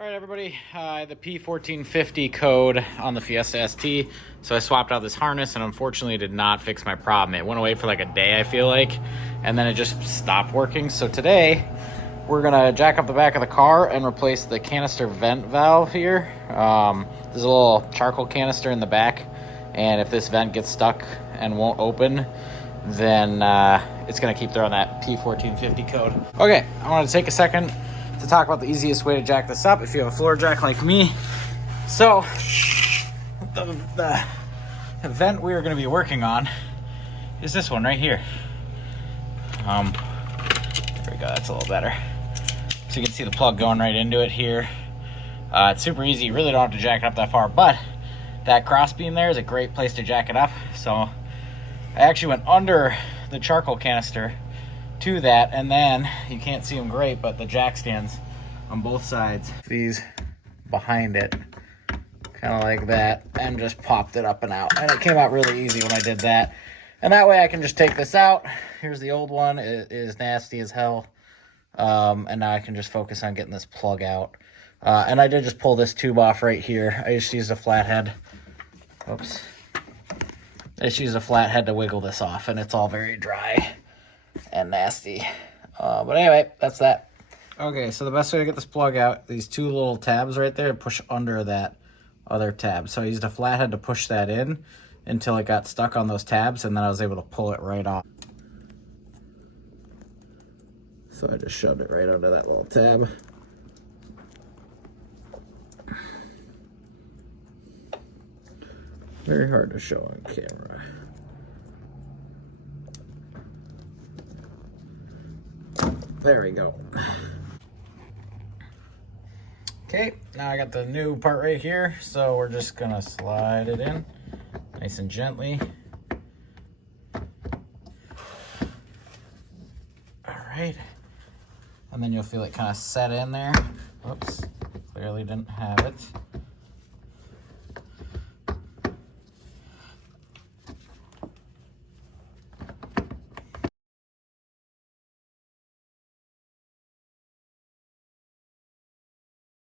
All right, everybody, the P1450 code on the Fiesta ST. So I swapped out this harness and unfortunately did not fix my problem. It went away for like a day, I feel like, and then it just stopped working. So today we're gonna jack up the back of the car and replace the canister vent valve here. There's a little charcoal canister in the back, and if this vent gets stuck and won't open, then it's gonna keep throwing that P1450 code. Okay, I wanted to take a second to talk about the easiest way to jack this up if you have a floor jack like me. So the vent we are going to be working on is this one right here. There we go, that's a little better. So you can see the plug going right into it here. It's super easy, you really don't have to jack it up that far, but that cross beam there is a great place to jack it up. So I actually went under the charcoal canister to that, and then you can't see them great, but the jack stands on both sides, these behind it, kind of like that, and just popped it up and out, and it came out really easy when I did that. And that way I can just take this out. Here's the old one. It is nasty as hell, and now I can just focus on getting this plug out. And I did just pull this tube off right here. I just used a flathead. Oops. I just used a flathead to wiggle this off, and it's all very dry and nasty. But anyway, that's that. Okay, so the best way to get this plug out, these two little tabs right there, push under that other tab. So I used a flathead to push that in until it got stuck on those tabs, and then I was able to pull it right off. So I just shoved it right under that little tab. Very hard to show on camera. There we go. Okay, now I got the new part right here, so we're just gonna slide it in nice and gently. All right, and then you'll feel it kind of set in there. Whoops, clearly didn't have it.